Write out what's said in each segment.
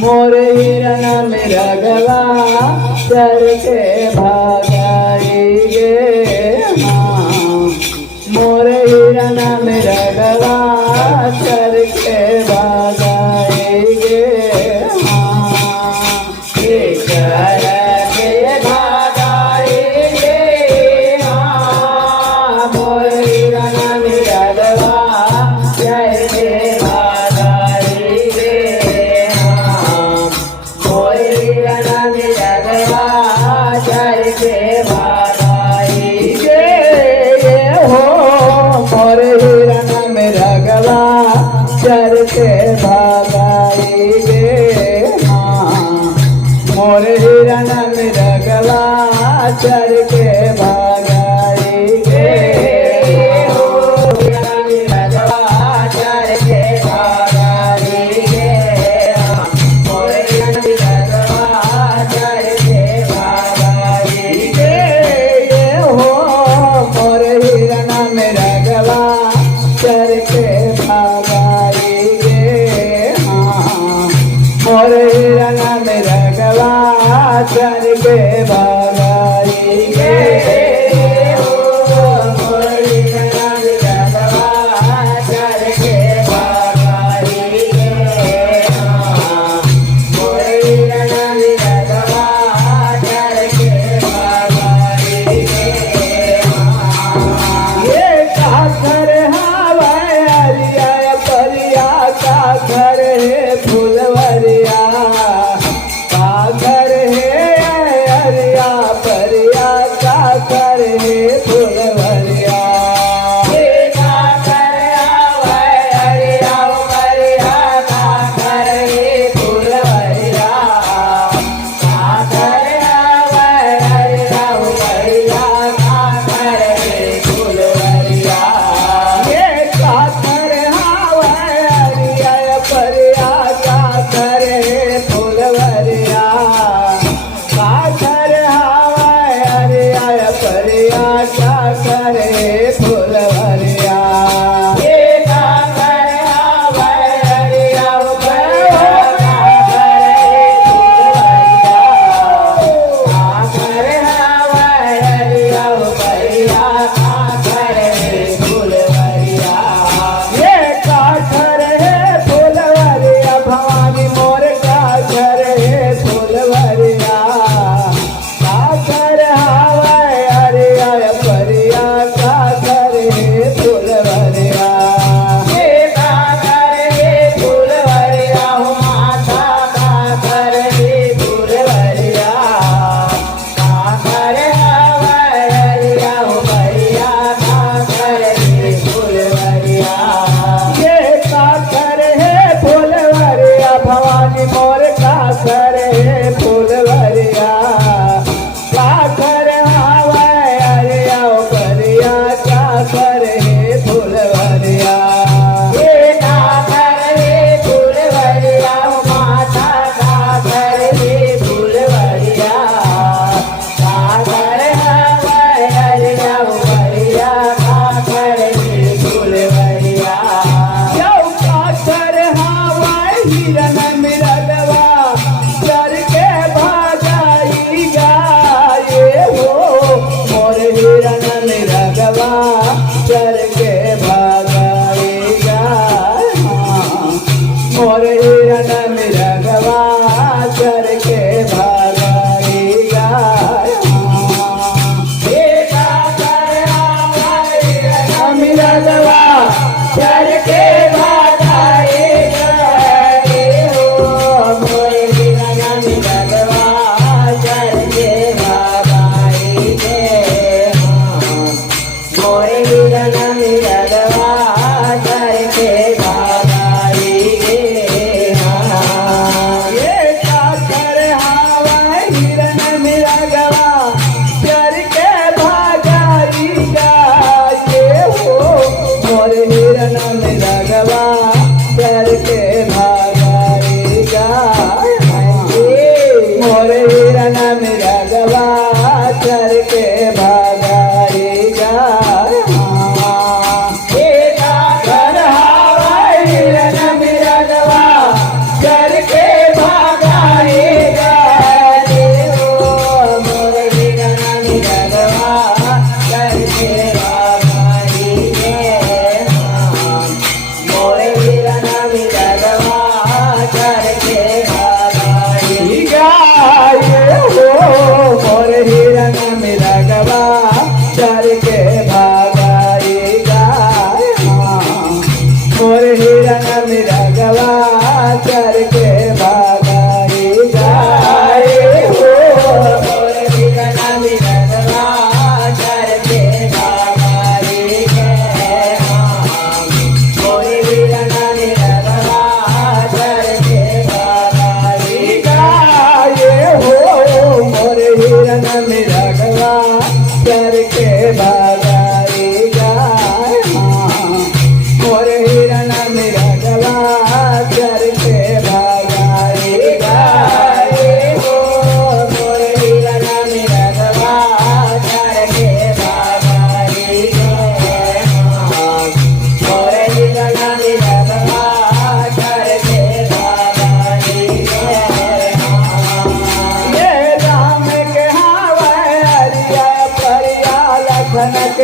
मोरे हिरण मेरा गला चर के भागाई गे हाँ। मोरे हिरण मेरा गला चर के भागाई गे हाँ। चर के भागाई गे हाँ। मोरे हिरण मेरा गला चर के भागाई गे हाँ। मोरे हिरण मेरा गला चर के भागाई गे हो। मोरे हिरण मेरा गला चर के भागाई गे हाँ। मोरे हिरण मेरा गला चर के भागाई गे हो। हिरण मेरा गला चर के भागाई गे हाँ। मोरे हिरण मेरा गला चर के भागाई गे हो। मोरे हिरण मेरा गला चर के भागाई गे हाँ। मोरे हिरण मेरा गला चर के भागाई गे हो। मोरे हिरण मेरा गला चर के भागाई गे हाँ। मोरे हिरण मेरा गला चर के भागाई गे हाँ। ये काकर हवाए हरिया परिया काकर है फुलवरिया काकर है हरिया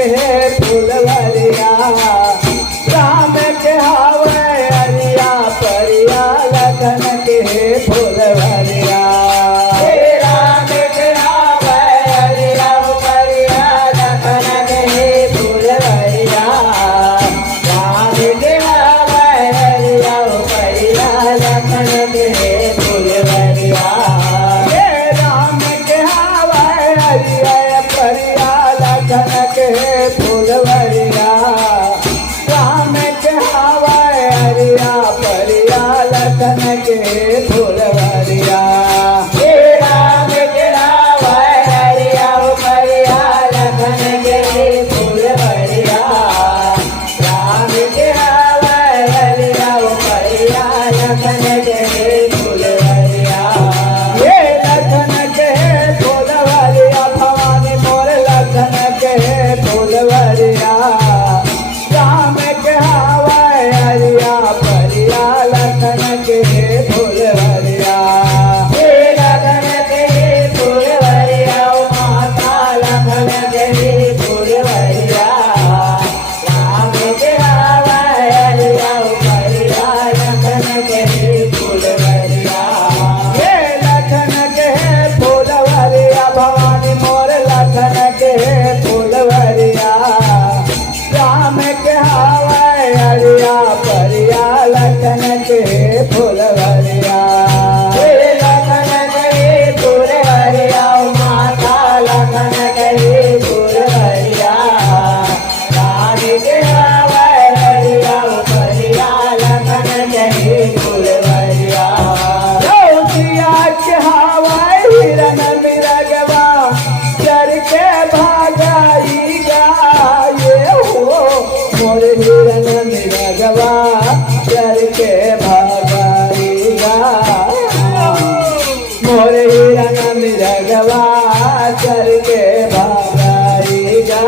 हे फुलवरिया राम के हावे हरिया परिया लखन के हे फुलवरिया राम के हावे हरिया परिया लखन के हे फुलवरिया राम के हावे हरिया परिया लखन के हे फुलवरिया राम के हावे हरिया परिया लखन के हे फुलवरिया राम के हावे हरिया परिया लखन के हे फुलवरिया राम के हावे हरिया परिया लखन के हे फुलवरिया राम के हावे हरिया परिया लखन के हे फुलवरिया लखन के हे फुलवरिया भवानी मोर लखन के हे फुलवरिया राम के हावे हरिया परिया लखन के हे फुलवरिया लखन के हे फुलवरिया माता लखन के हे फुलवरिया राम के हावे हरिया परिया लखन के हे फुलवरिया लखन के हे फुलवरिया भवानी मोर लखन के हे फुलवरिया राम के हावे हरिया परिया लखन के हे फुलवरिया लखन के हे फुलवरिया माता लखन के हे फुलवरिया राम के हावे हरिया परिया लखन के हे फुलवरिया सिया के हावे हिरन मिरगवा चर के भागाई गाये हो मोर हिरन मिरगवा चर के भागाई गा मोर हिरन मिरगवा चर के भागाई गा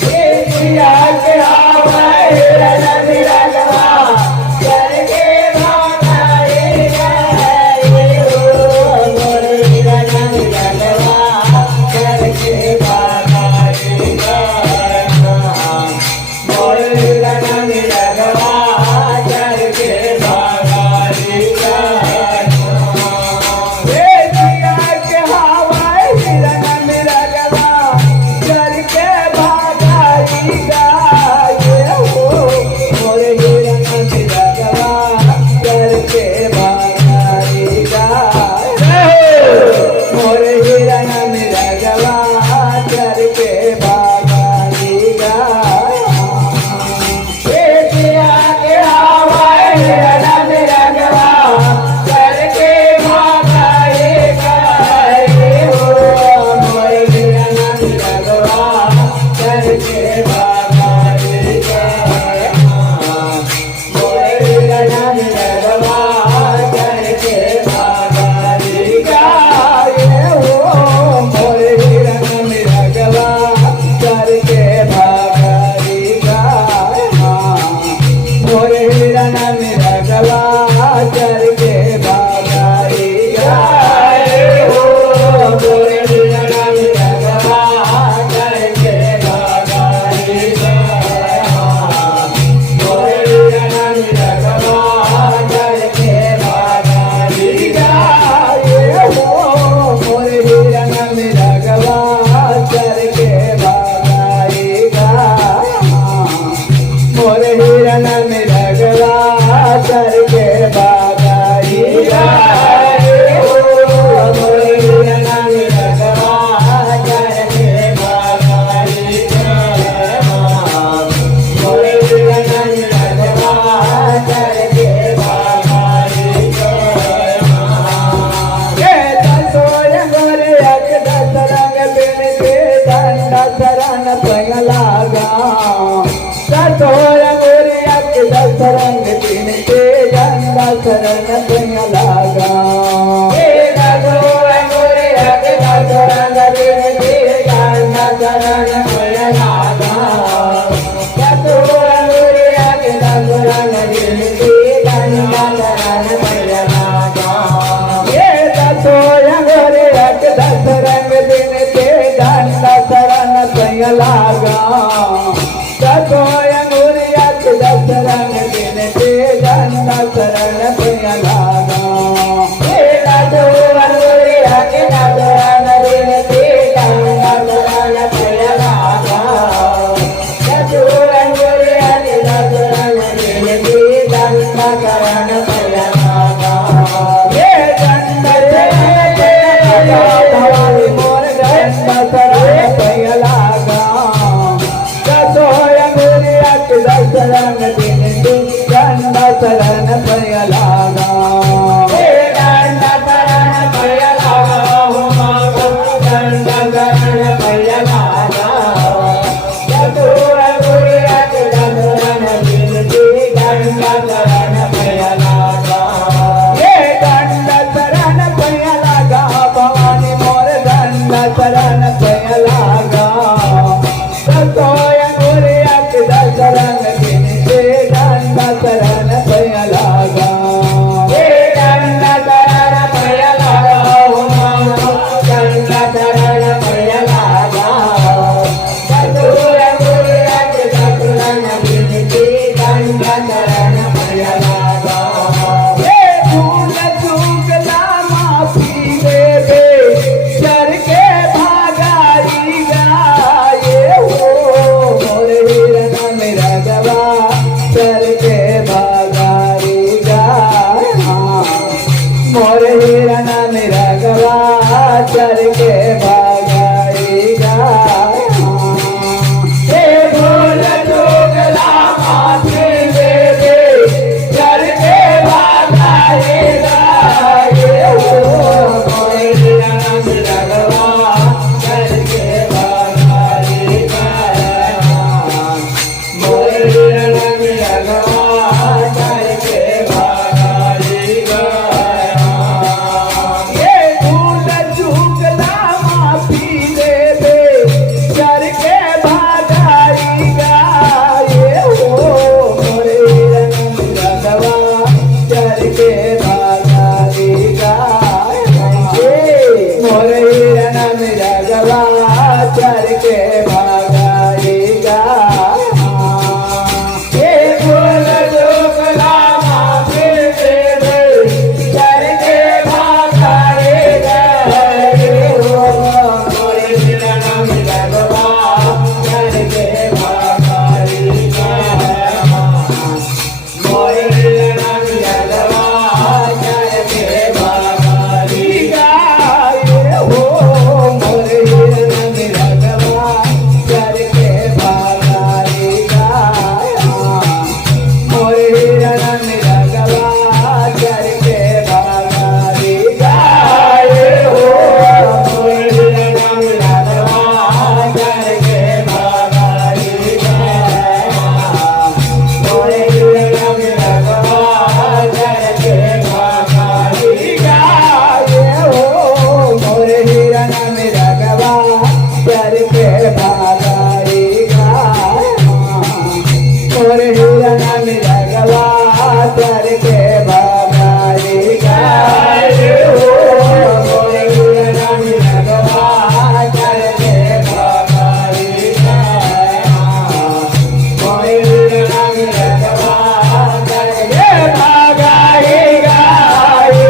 सिया के हावे हिरन मिरगवा चर के भागाई गाये हो मोर हिरन मिरगवा चर के भागाई गा मोर हिरन मिरगवा चर के भागाई गा सिया के हावे हिरन मिरगवा चर के भागाई गाये हो मोर हिरन मिरगवा चर के भागाई गा मोर हिरन मिरगवा चर के भागाई गा सिया के हावे हिरन मिरगवा चर के भागाई गाये हो मोर हिरन मिरगवा चर के भागाई गा मोर हिरन मिरगवा चर के भागाई गाये हो मोर हिरन मिरगवा चर के भागाई गा मोर हिरन मिरगवा चर के भागाई गाये हो मोर हिरन मिरगवा चर के भागाई गा मोर हिरन मिरगवा चर के भागाई गाये हो मोर हिरन मिरगवा चर के भागाई गा मोर हिरन मिरगवा चर के भागाई गाये हो मोर हिरन मिरगवा चर के भागाई गा मोर हिरन मिरगवा चर के भागाई गा दसोय गोरे अक दस रंग बिन के दंड शरण पगला गा दसोय गोरे अक दस रंग बिन के दंड शरण पगला गा दसोय गोरे अक दस रंग बिन के दंड शरण पगला गा दसोय गोरे अक दस रंग बिन के दंड शरण पगला गा दसोय गोरे अक दस रंग बिन के दंड शरण मोर हिरण मेरा गला चर के भागाएगा हे ढोल चोगला माथे दे दे चर के भागाएगा